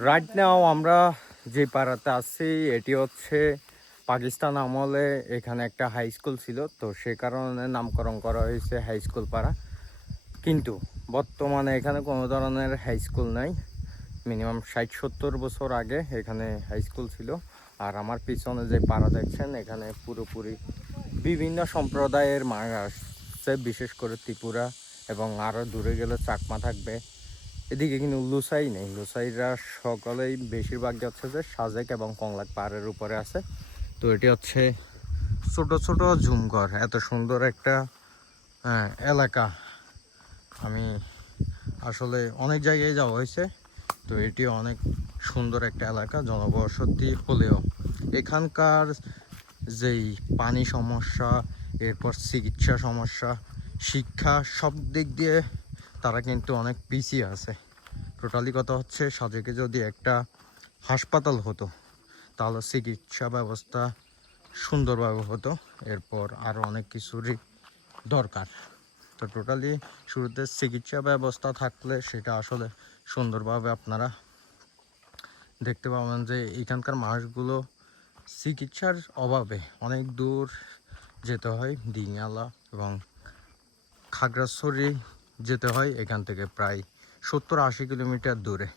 Right now আমরা যে পাড়াতে আছি এটি হচ্ছে পাকিস্তান আমলে এখানে একটা হাই স্কুল ছিল, তো সে কারণে নামকরণ করা হয়েছে হাই স্কুল পাড়া। কিন্তু বর্তমানে এখানে কোনো ধরনের হাই স্কুল নাই। মিনিমাম 60-70 বছর আগে এখানে হাই স্কুল ছিল। আর আমার পিছনে যে পাড়া দেখছেন এখানে পুরোপুরি বিভিন্ন সম্প্রদায়ের মানুষ আসছে, বিশেষ করে ত্রিপুরা এবং আরও দূরে গেলে চাকমা থাকবে। এদিকে কিন্তু লুসাই নেই, লুসাইরা সকলেই বেশিরভাগই হচ্ছে যে সাজেক এবং কংলাক পাহাড়ের উপরে আছে। তো এটি হচ্ছে ছোট ছোট ঝুমঘর, এত সুন্দর একটা এলাকা। আমি আসলে অনেক জায়গায় যাওয়া হয়েছে, তো এটি অনেক সুন্দর একটা এলাকা জনবসতি হলেও এখানকার যেই পানি সমস্যা, এরপর চিকিৎসা সমস্যা, শিক্ষা, সব দিক দিয়ে তারা কিন্তু অনেক পিছিয়ে আছে। টোটালি কথা হচ্ছে সাজেকে যদি একটা হাসপাতাল হতো তাহলে চিকিৎসা ব্যবস্থা সুন্দরভাবে হতো, এরপর আরও অনেক কিছুরই দরকার। তো টোটালি শুরুতে চিকিৎসা ব্যবস্থা থাকলে সেটা আসলে সুন্দরভাবে আপনারা দেখতে পাবেন যে এখানকার মানুষগুলো চিকিৎসার অভাবে অনেক দূর যেতে হয়, দিনালা এবং খাগড়াছড়ি যেতে হয় এখান থেকে প্রায় 70-80 কিলোমিটার দূরে।